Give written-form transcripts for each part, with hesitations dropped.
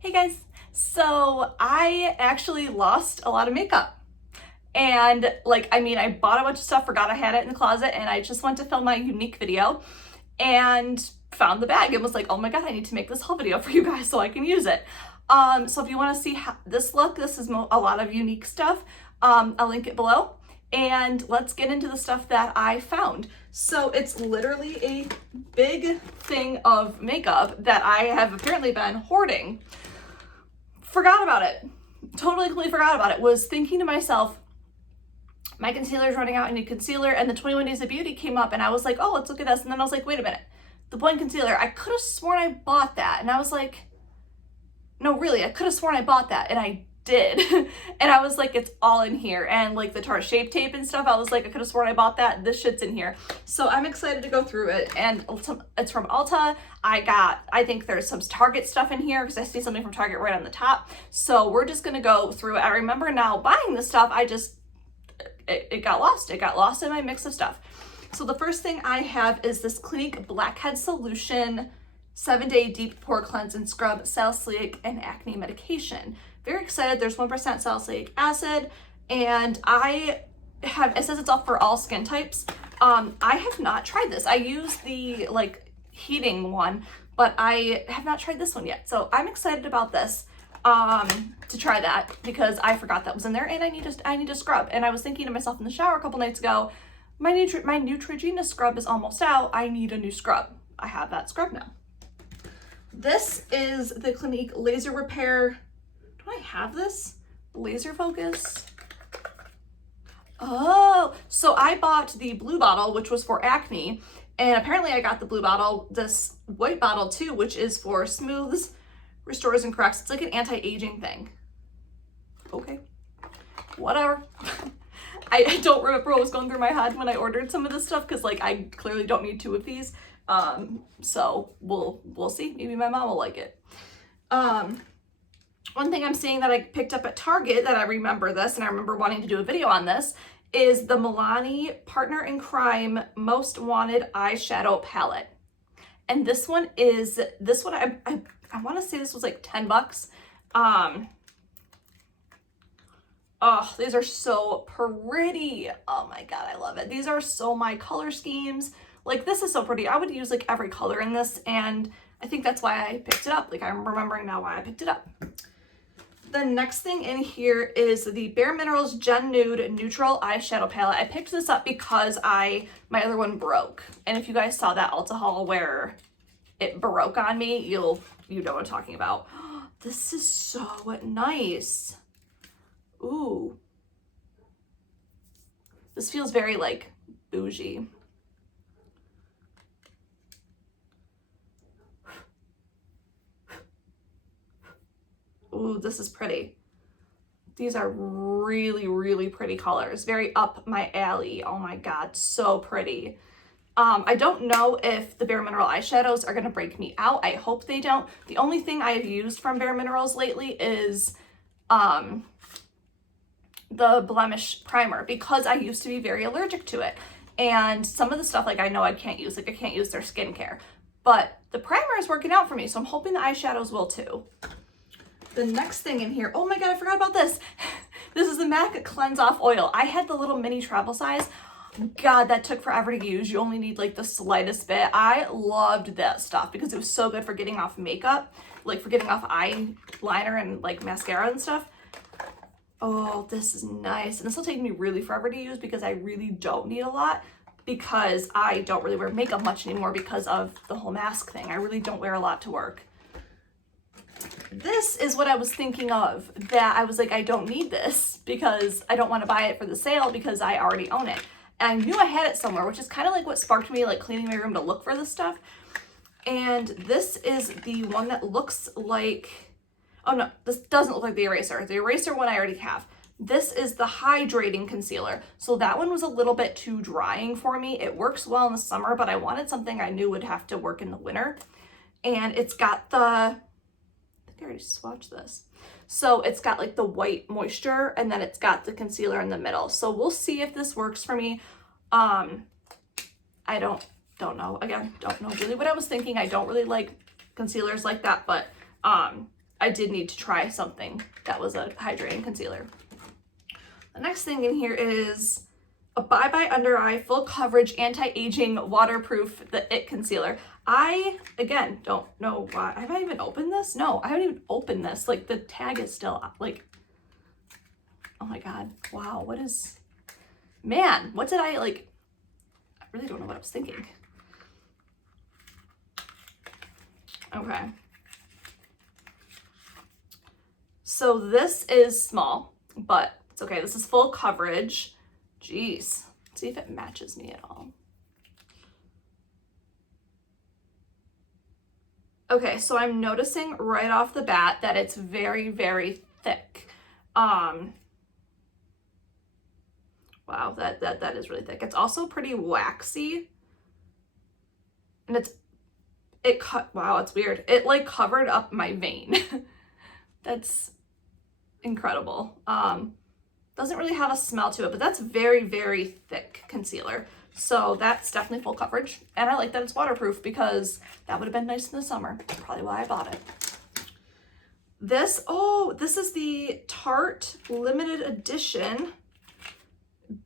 Hey guys, so I actually lost a lot of makeup. And I bought a bunch of stuff, forgot I had it in the closet, and I just went to film my unique video and found the bag and was like, oh my God, I need to make this whole video for you guys so I can use it. So if you want to see this look, this is a lot of unique stuff. I'll link it below. And let's get into the stuff that I found. So it's literally a big thing of makeup that I have apparently been hoarding. Forgot about it. Totally completely forgot about it. Was thinking to myself, my concealer is running out, I need concealer, and the 21 Days of Beauty came up and I was like, oh, let's look at this. And then I was like, wait a minute, the blend concealer, I could have sworn I bought that. And I was like, no, really, I could have sworn I bought that. And I did. And I was like, it's all in here. And like the Tarte Shape Tape and stuff, I was like, I could have sworn I bought that. This shit's in here. So I'm excited to go through it. And it's from Ulta. I think there's some Target stuff in here because I see something from Target right on the top. So we're just going to go through it. I remember now buying this stuff. It got lost. It got lost in my mix of stuff. So the first thing I have is this Clinique Blackhead Solution 7-Day Deep Pore Cleanse and Scrub Salicylic and Acne Medication. Very excited. There's 1% salicylic acid, and it says it's all for all skin types. I have not tried this. I use the heating one, but I have not tried this one yet. So I'm excited about this to try that because I forgot that was in there, and I need to scrub. And I was thinking to myself in the shower a couple nights ago, my Neutrogena scrub is almost out. I need a new scrub. I have that scrub now. This is the Clinique Laser Repair. Do I have this? Laser Focus. Oh, so I bought the blue bottle, which was for acne, and apparently I got the blue bottle, this white bottle too, which is for smooths, restores, and corrects. It's like an anti-aging thing. Okay, whatever. I don't remember what was going through my head when I ordered some of this stuff because I clearly don't need 2 of these. So we'll see. Maybe my mom will like it. One thing I'm seeing that I picked up at Target that I remember this, and I remember wanting to do a video on this, is the Milani Partner in Crime Most Wanted Eyeshadow Palette. And this one I want to say this was like $10. Oh, these are so pretty. Oh my God, I love it. These are so my color schemes. This is so pretty. I would use every color in this, and I think that's why I picked it up. I'm remembering now why I picked it up. The next thing in here is the Bare Minerals Gen Nude Neutral Eyeshadow Palette. I picked this up because my other one broke. And if you guys saw that Ulta haul where it broke on me, you know what I'm talking about. This is so nice. Ooh. This feels very bougie. Ooh, this is pretty. These are really, really pretty colors. Very up my alley. Oh my God, so pretty. I don't know if the Bare Mineral eyeshadows are gonna break me out. I hope they don't. The only thing I have used from Bare Minerals lately is the Blemish Primer because I used to be very allergic to it. And some of the stuff I know I can't use, I can't use their skincare. But the primer is working out for me, so I'm hoping the eyeshadows will too. The next thing in here, oh my God, I forgot about this. This is the MAC Cleanse Off Oil. I had the little mini travel size. God, that took forever to use. You only need the slightest bit. I loved that stuff because it was so good for getting off makeup, for getting off eyeliner and mascara and stuff. Oh, this is nice. And this will take me really forever to use because I really don't need a lot because I don't really wear makeup much anymore because of the whole mask thing. I really don't wear a lot to work. This is what I was thinking of, that I was I don't need this because I don't want to buy it for the sale because I already own it. And I knew I had it somewhere, which is kind of what sparked me cleaning my room to look for this stuff. And this is the one that looks like, oh no, this doesn't look like the eraser. The eraser one I already have. This is the Hydrating Concealer. So that one was a little bit too drying for me. It works well in the summer, but I wanted something I knew would have to work in the winter. And it's got I already swatched this. So it's got the white moisture and then it's got the concealer in the middle. So we'll see if this works for me. I don't know. Again, don't know really what I was thinking. I don't really like concealers like that, but I did need to try something that was a hydrating concealer. The next thing in here is a Bye Bye Under Eye Full Coverage Anti-Aging Waterproof The It Concealer. I, again, don't know why. Have I even opened this? No, I haven't even opened this. Like, the tag is still, like, oh my God. Wow, what is, man, what did I, like, I really don't know what I was thinking. Okay. So this is small, but it's okay. This is full coverage. Jeez. Let's see if it matches me at all. Okay, so I'm noticing right off the bat that it's very, very thick. Wow, that is really thick. It's also pretty waxy. And wow, it's weird. It like covered up my vein. That's incredible. Doesn't really have a smell to it, but that's very, very thick concealer. So that's definitely full coverage. And I like that it's waterproof because that would have been nice in the summer. Probably why I bought it. This is the Tarte limited edition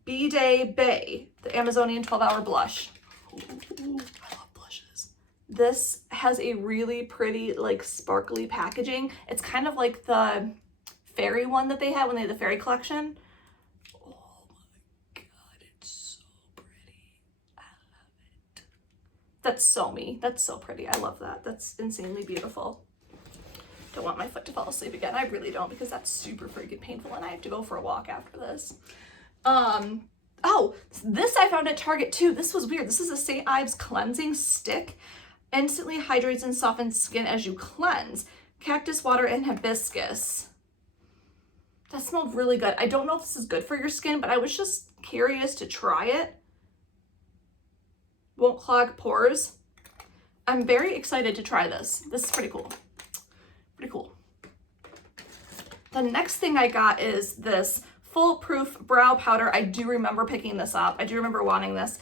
B-Day Bay, the Amazonian 12-hour blush. Ooh, I love blushes. This has a really pretty, like, sparkly packaging. It's kind of like the fairy one that they had when they had the fairy collection. Oh my God, it's so pretty. I love it. That's so me. That's so pretty. I love that. That's insanely beautiful. Don't want my foot to fall asleep again. I really don't, because that's super freaking painful and I have to go for a walk after this. Oh, this I found at Target too. This was weird. This is a St. Ives cleansing stick. Instantly hydrates and softens skin as you cleanse. Cactus water and hibiscus. That smelled really good. I don't know if this is good for your skin, but I was just curious to try it. Won't clog pores. I'm very excited to try this. This is pretty cool. Pretty cool. The next thing I got is this Foolproof Brow Powder. I do remember picking this up. I do remember wanting this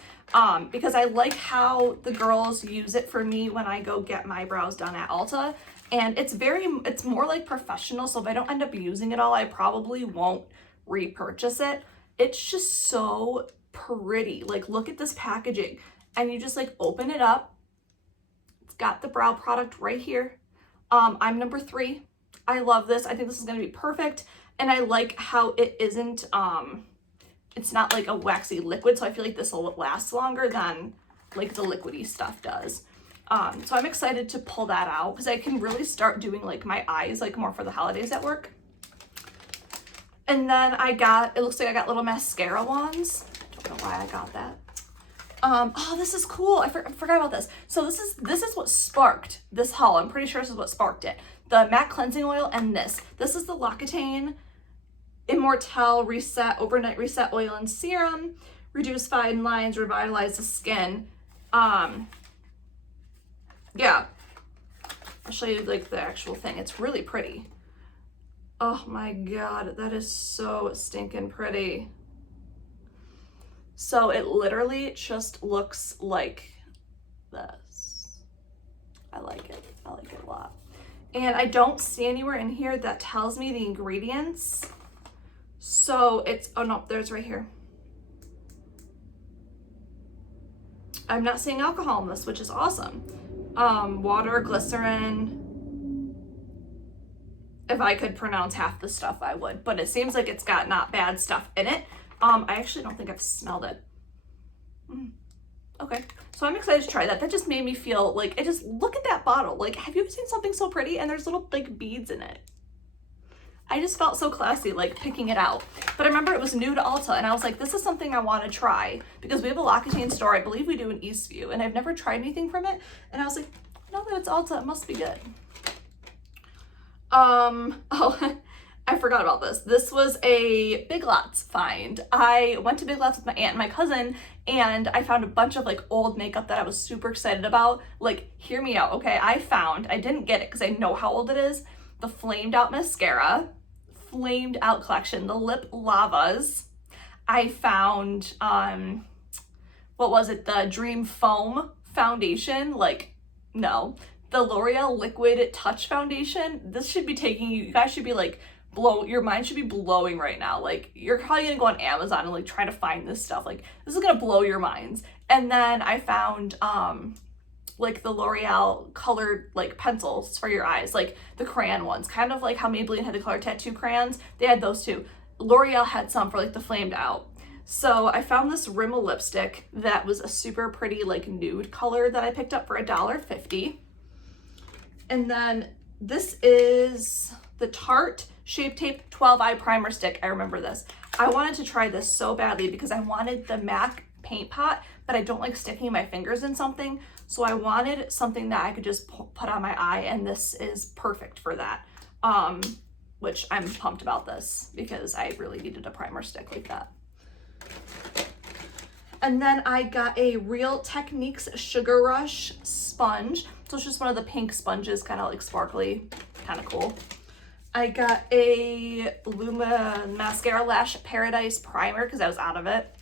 because I like how the girls use it for me when I go get my brows done at Ulta. And it's more like professional, so if I don't end up using it all, I probably won't repurchase it. It's just so pretty. Like, look at this packaging. And you just like open it up. It's got the brow product right here. I'm number 3. I love this. I think this is gonna be perfect. And I like how it isn't, it's not like a waxy liquid, so I feel like this will last longer than like the liquidy stuff does. So I'm excited to pull that out because I can really start doing like my eyes like more for the holidays at work. And then it looks like I got little mascara wands. Don't know why I got that. Oh, this is cool. I forgot about this. So this is what sparked this haul. I'm pretty sure this is what sparked it. The matte cleansing oil and this. This is the L'Occitane Immortelle Overnight Reset Oil and Serum. Reduce fine lines, revitalize the skin. Yeah. I'll show you like the actual thing. It's really pretty. Oh my God, that is so stinking pretty. So it literally just looks like this. I like it. I like it a lot. And I don't see anywhere in here that tells me the ingredients. So it's, oh no, there's right here. I'm not seeing alcohol in this, which is awesome. Water, glycerin. If I could pronounce half the stuff, I would, but it seems like it's got not bad stuff in it. I actually don't think I've smelled it. Okay, so I'm excited to try that. That just made me feel like, look at that bottle. Like, have you ever seen something so pretty? And there's little like beads in it. I just felt so classy, like picking it out. But I remember it was new to Ulta and I was like, this is something I want to try because we have a L'Occitane store. I believe we do in Eastview and I've never tried anything from it. And I was like, now that it's Ulta, it must be good. Oh, I forgot about this. This was a Big Lots find. I went to Big Lots with my aunt and my cousin and I found a bunch of like old makeup that I was super excited about. Like, hear me out, okay? I didn't get it because I know how old it is. The Flamed Out Mascara, Flamed Out collection, the Lip Lavas. I found, what was it? The Dream Foam foundation. Like, no. the L'Oreal Liquid Touch Foundation. This should be taking you guys should be like your mind should be blowing right now. Like, you're probably gonna go on Amazon and like try to find this stuff. Like, this is gonna blow your minds. And then I found like the L'Oreal colored like pencils for your eyes, like the crayon ones, kind of like how Maybelline had the color tattoo crayons. They had those too. L'Oreal had some for like the flamed out. So I found this Rimmel lipstick that was a super pretty like nude color that I picked up for $1.50. And then this is the Tarte Shape Tape 12 Eye Primer Stick. I remember this. I wanted to try this so badly because I wanted the MAC paint pot, but I don't like sticking my fingers in something. So I wanted something that I could just put on my eye, and this is perfect for that. Which I'm pumped about this because I really needed a primer stick like that. And then I got a Real Techniques Sugar Rush sponge. So it's just one of the pink sponges, kind of like sparkly, kind of cool. I got a Luma Mascara Lash Paradise primer because I was out of it.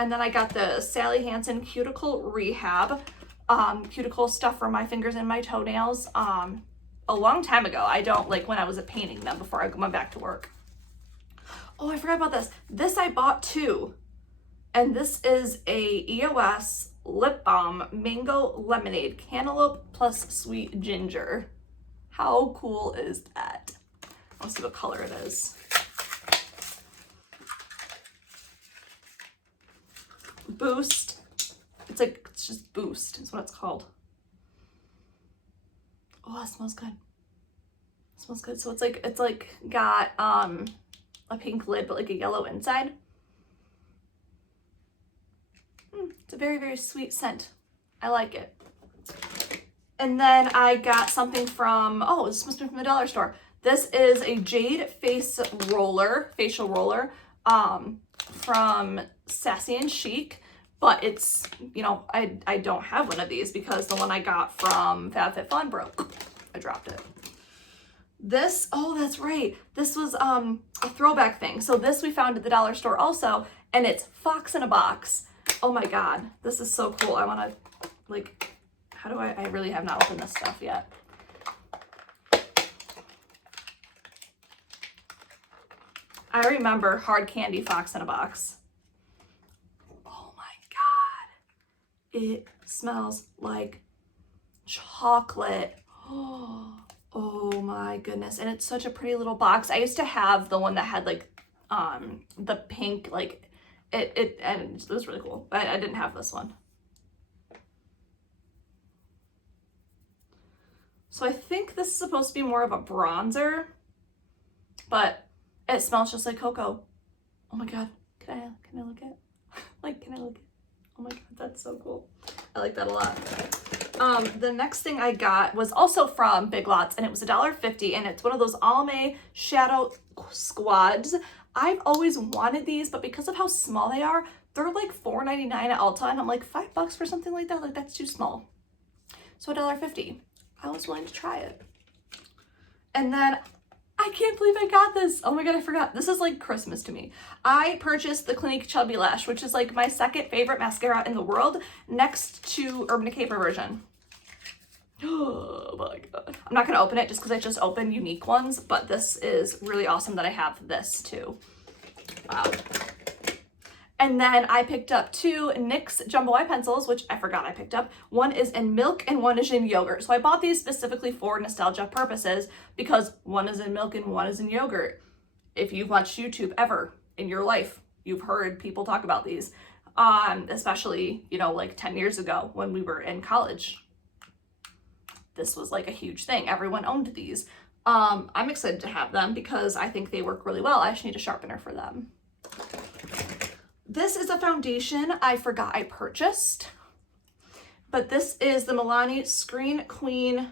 And then I got the Sally Hansen Cuticle Rehab cuticle stuff for my fingers and my toenails a long time ago. I don't like when I was painting them before I went back to work. Oh, I forgot about this. This I bought too. And this is a EOS Lip Balm Mango Lemonade Cantaloupe plus Sweet Ginger. How cool is that? Let's see what color it is. Boost. It's just Boost is what it's called. Oh, it smells good. It smells good. So it's like got a pink lid but like a yellow inside. It's a very, very sweet scent. I like it. And then I got something from, oh, this must be from the dollar store. This is a Jade facial roller from Sassy and Chic, but it's, you know, I don't have one of these because the one I got from FabFitFun broke. I dropped it. This, oh, that's right. This was a throwback thing. So this we found at the dollar store also, and it's Fox in a Box. Oh my God, this is so cool. I want to, like, how do I really have not opened this stuff yet. I remember hard candy Fox in a Box. Oh my God. It smells like chocolate. Oh my goodness. And it's such a pretty little box. I used to have the one that had like the pink, like and it was really cool. I didn't have this one. So I think this is supposed to be more of a bronzer, but it smells just like cocoa. Oh my God, can I look at it? Like, can I look at it? Oh my God, that's so cool. I like that a lot. The next thing I got was also from Big Lots, and it was $1.50, and it's one of those Almay Shadow Squads. I've always wanted these, but because of how small they are, they're like $4.99 at Ulta, and I'm like, $5 for something like that? Like, that's too small. So $1.50. I was willing to try it. And then I can't believe I got this. Oh my God, I forgot. This is like Christmas to me. I purchased the Clinique Chubby Lash, which is like my second favorite mascara in the world, next to Urban Decay Perversion. Oh my God. I'm not going to open it just because I just opened unique ones, but this is really awesome that I have this too. Wow. And then I picked up two NYX Jumbo Eye Pencils, which I forgot I picked up. One is in milk and one is in yogurt. So I bought these specifically for nostalgia purposes because one is in milk and one is in yogurt. If you've watched YouTube ever in your life, you've heard people talk about these, especially, you know, like 10 years ago when we were in college. This was like a huge thing. Everyone owned these. I'm excited to have them because I think they work really well. I just need a sharpener for them. This is a foundation I forgot I purchased, but this is the Milani Screen Queen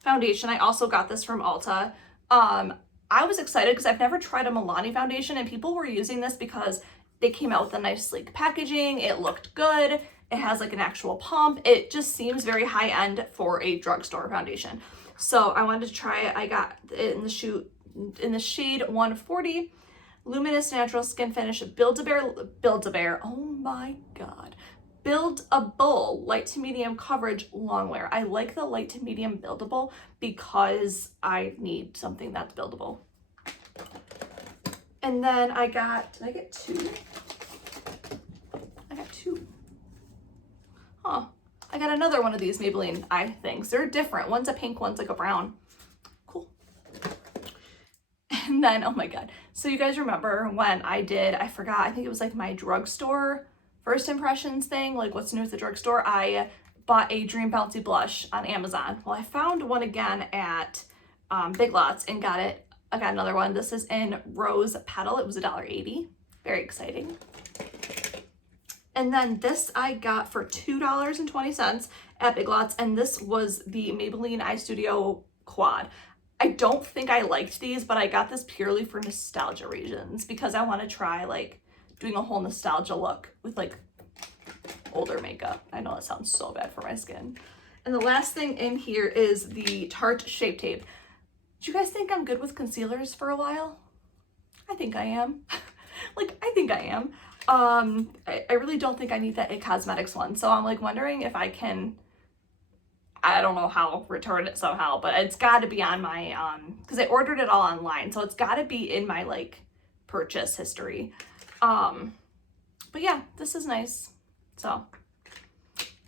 foundation. I also got this from Ulta. I was excited because I've never tried a Milani foundation, and people were using this because they came out with a nice sleek packaging. It looked good. It has like an actual pump. It just seems very high end for a drugstore foundation. So I wanted to try it. I got it in the shade 140. Luminous Natural Skin Finish Build-A-Bear. Oh my God. buildable light to medium coverage long wear. I like the light to medium buildable because I need something that's buildable. And then I got, did I get two? I got two. Huh. I got another one of these Maybelline eye things. They're different. One's a pink, one's like a brown. Cool. And then, oh my God. So you guys remember when I forgot, I think it was like my drugstore first impressions thing, like what's new at the drugstore. I bought a Dream Bouncy blush on Amazon. Well, I found one again at Big Lots and got it. I got another one. This is in Rose Petal. It was $1.80. Very exciting. And then this I got for $2.20 at Big Lots, and this was the Maybelline Eye Studio Quad. I don't think I liked these, but I got this purely for nostalgia reasons because I want to try like doing a whole nostalgia look with like older makeup. I know that sounds so bad for my skin. And the last thing in here is the Tarte Shape Tape. Do you guys think I'm good with concealers for a while? I think I am. Like, I think I am. I really don't think I need that It Cosmetics one. So I'm like wondering if I can, I don't know how, return it somehow, but it's got to be on my, because I ordered it all online. So it's got to be in my like purchase history. But yeah, this is nice. So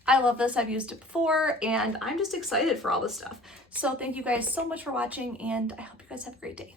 I love this. I've used it before and I'm just excited for all this stuff. So thank you guys so much for watching and I hope you guys have a great day.